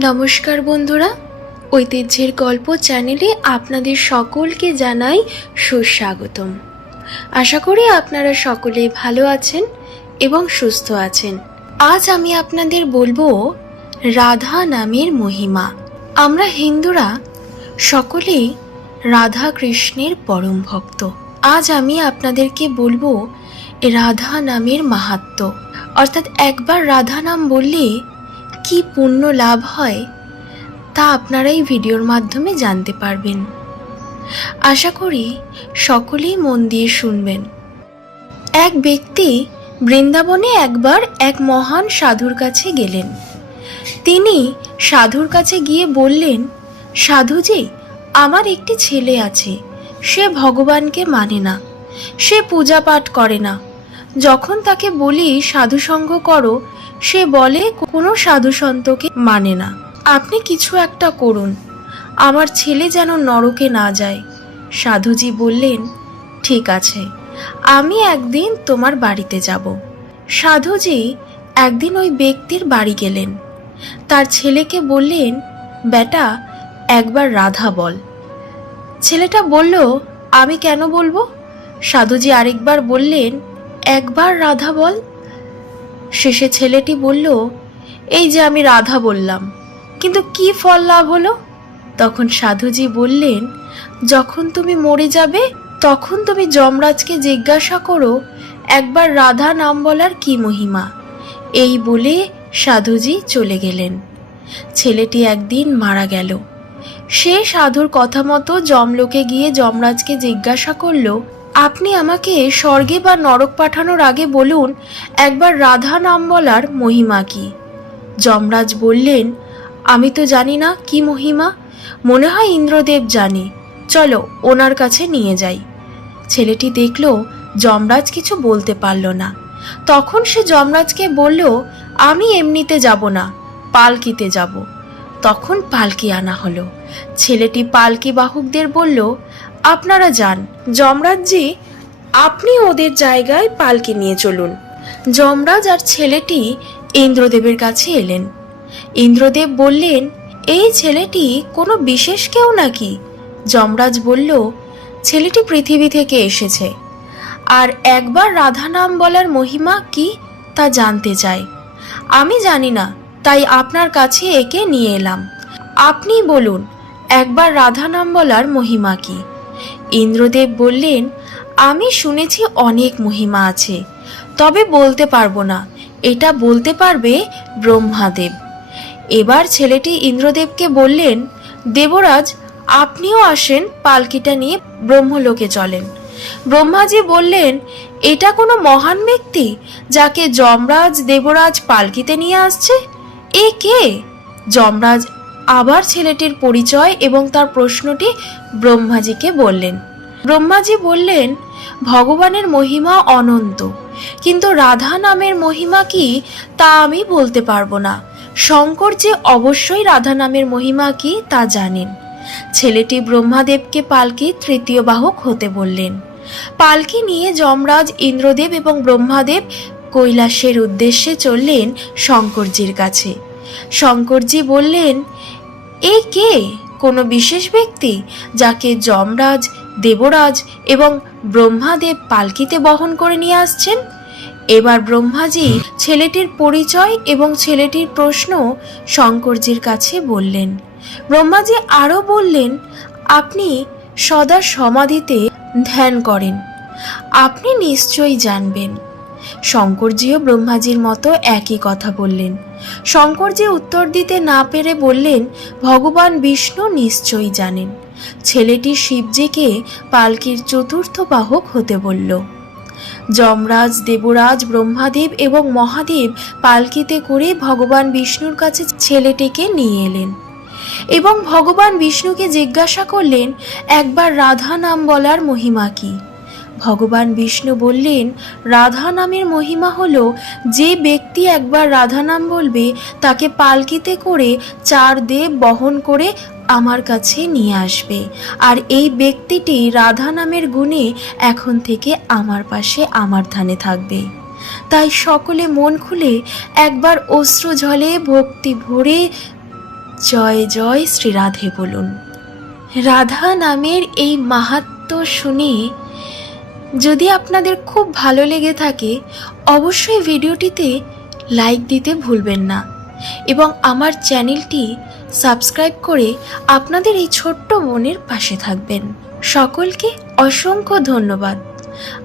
নমস্কার বন্ধুরা। ঐতিহ্যের গল্প চ্যানেলে আপনাদের সকলকে জানাই সুস্বাগতম। আশা করি আপনারা সকলে ভালো আছেন এবং সুস্থ আছেন। আজ আমি আপনাদের বলব রাধা নামের মহিমা। আমরা হিন্দুরা সকলেই রাধা কৃষ্ণের পরম ভক্ত। আজ আমি আপনাদেরকে বলব রাধা নামের মাহাত্ম্য। অর্থাৎ একবার রাধা নাম বললে কি পুণ্য লাভ হয়, তা আপনারা এই ভিডিওর মাধ্যমে জানতে পারবেন। আশা করি সকলেই মন দিয়ে শুনবেন। এক ব্যক্তি বৃন্দাবনে একবার এক মহান সাধুর কাছে গেলেন। তিনি সাধুর কাছে গিয়ে বললেন সাধুজি আমার একটি ছেলে আছে, সে ভগবানকে মানে না, সে পূজা পাঠ করে না যখন তাকে বলি সাধুসঙ্গ করো, সে বলে, কোনো সাধু সন্তকে মানে না। আপনি কিছু একটা করুন। আমার ছেলে যেন নরকে না যায়। সাধুজি বললেন, ঠিক আছে, আমি একদিন তোমার বাড়িতে যাব। সাধুজি একদিন ওই ব্যক্তির বাড়ি গেলেন। তার ছেলেকে বললেন, বেটা, একবার রাধা বল। ছেলেটা বলল, আমি কেন বলব? সাধুজি আরেকবার বললেন একবার রাধা বল। শেষে ছেলেটি বলল, এই যে আমি রাধা বললাম, কিন্তু কি ফল লাভ হলো? তখন সাধুজি বললেন, যখন তুমি মরে যাবে, তখন তুমি যমরাজকে জিজ্ঞাসা করো, একবার রাধা নাম বলার কি মহিমা? এই বলে সাধুজি চলে গেলেন। ছেলেটি একদিন মারা গেল। সে সাধুর কথা মতো যমলোকে গিয়ে যমরাজকে জিজ্ঞাসা করল আপনি আমাকে স্বর্গে বা নরক পাঠানোর আগে বলুন, একবার রাধা নাম বলার মহিমা কি? যমরাজ বললেন, আমি তো জানি না কি মহিমা, মনে হয় ইন্দ্রদেব জানে। চলো, ওনার কাছে নিয়ে যাই। ছেলেটি দেখল, যমরাজ কিছু বলতে পারল না। তখন সে যমরাজকে বলল, আমি এমনিতে যাব না, পালকিতে যাব। তখন পালকি আনা হলো। ছেলেটি পালকি বাহকদের বলল আপনারা যান। যমরাজজি, আপনি ওদের জায়গায় পালকি নিয়ে চলুন। যমরাজ আর ছেলেটি ইন্দ্রদেবের কাছে এলেন। ইন্দ্রদেব বললেন, এই ছেলেটি কোনো বিশেষ কেউ নাকি? যমরাজ বলল, ছেলেটি পৃথিবী থেকে এসেছে। আর একবার রাধা নাম বলার মহিমা কি তা জানতে চাই। আমি জানি না, তাই আপনার কাছে একে নিয়ে এলাম। আপনি বলুন, একবার রাধা নাম বলার মহিমা কি? ইন্দ্রদেব বললেন, আমি শুনেছি অনেক মহিমা আছে। তবে বলতে পারব না। এটা বলতে পারবে ব্রহ্মাদেব। এবার ছেলেটি ইন্দ্রদেবকে বললেন, দেবরাজ, আপনিও আসেন পালকিটা নিয়ে ব্রহ্মলোকে চলেন। ব্রহ্মাজি বললেন, এটা কোনো মহান ব্যক্তি যাকে যমরাজ দেবরাজ পালকিতে নিয়ে আসছে? এ কে? যমরাজ আবার ছেলেটির পরিচয় এবং তার প্রশ্নটি ব্রহ্মাজিকে বললেন। ব্রহ্মাজি বললেন, ভগবানের মহিমা অনন্ত, কিন্তু রাধা নামের মহিমা কি তা আমি বলতে পারব না। শঙ্কর যে অবশ্যই রাধা নামের মহিমা কি তা জানেন। ছেলেটি ব্রহ্মাদেবকে পালকি তৃতীয় বাহক হতে বললেন। পালকি নিয়ে যমরাজ, ইন্দ্রদেব এবং ব্রহ্মাদেব কৈলাসের উদ্দেশ্যে চললেন শঙ্করজির কাছে। শঙ্করজি বললেন এ কে? কোনো বিশেষ ব্যক্তি যাকে যমরাজ, দেবরাজ এবং ব্রহ্মাদেব পালকিতে বহন করে নিয়ে আসছেন? এবার ব্রহ্মাজি ছেলেটির পরিচয় এবং ছেলেটির প্রশ্ন শঙ্করজির কাছে বললেন। ব্রহ্মাজি আরও বললেন, আপনি সদা সমাধিতে ধ্যান করেন। আপনি নিশ্চয়ই জানবেন। শঙ্করজিও ব্রহ্মাজির মতো একই কথা বললেন। শঙ্করজি উত্তর দিতে না পেরে বললেন, ভগবান বিষ্ণু নিশ্চয়ই জানেন। ছেলেটি শিবজিকে পালকির চতুর্থ বাহক হতে বলল। যমরাজ, দেবরাজ, ব্রহ্মাদেব এবং মহাদেব পালকিতে করে ভগবান বিষ্ণুর কাছে ছেলেটিকে নিয়ে এলেন এবং ভগবান বিষ্ণুকে জিজ্ঞাসা করলেন, একবার রাধা নাম বলার মহিমা কি? ভগবান বিষ্ণু বললেন, রাধা নামের মহিমা হল, যে ব্যক্তি একবার রাধা নাম বলবে, তাকে পালকিতে করে চার দেব বহন করে আমার কাছে নিয়ে আসবে। আর এই ব্যক্তিটি রাধা নামের গুণে এখন থেকে আমার পাশে আমার ধানে থাকবে। তাই সকলে মন খুলে একবার অশ্রু ঝলে ভক্তি ভরে জয় জয় শ্রী রাধে বলুন। রাধা নামের এই মাহাত্ম শুনে যদি আপনাদের খুব ভালো লেগে থাকে, অবশ্যই ভিডিওটিতে লাইক দিতে ভুলবেন না এবং আমার চ্যানেলটি সাবস্ক্রাইব করে আপনাদের এই ছোট্ট বোনের পাশে থাকবেন। সকলকে অসংখ্য ধন্যবাদ।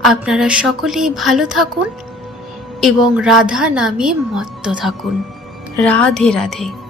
আপনারা সকলেই ভালো থাকুন এবং রাধা নামে মত্ত থাকুন। রাধে রাধে।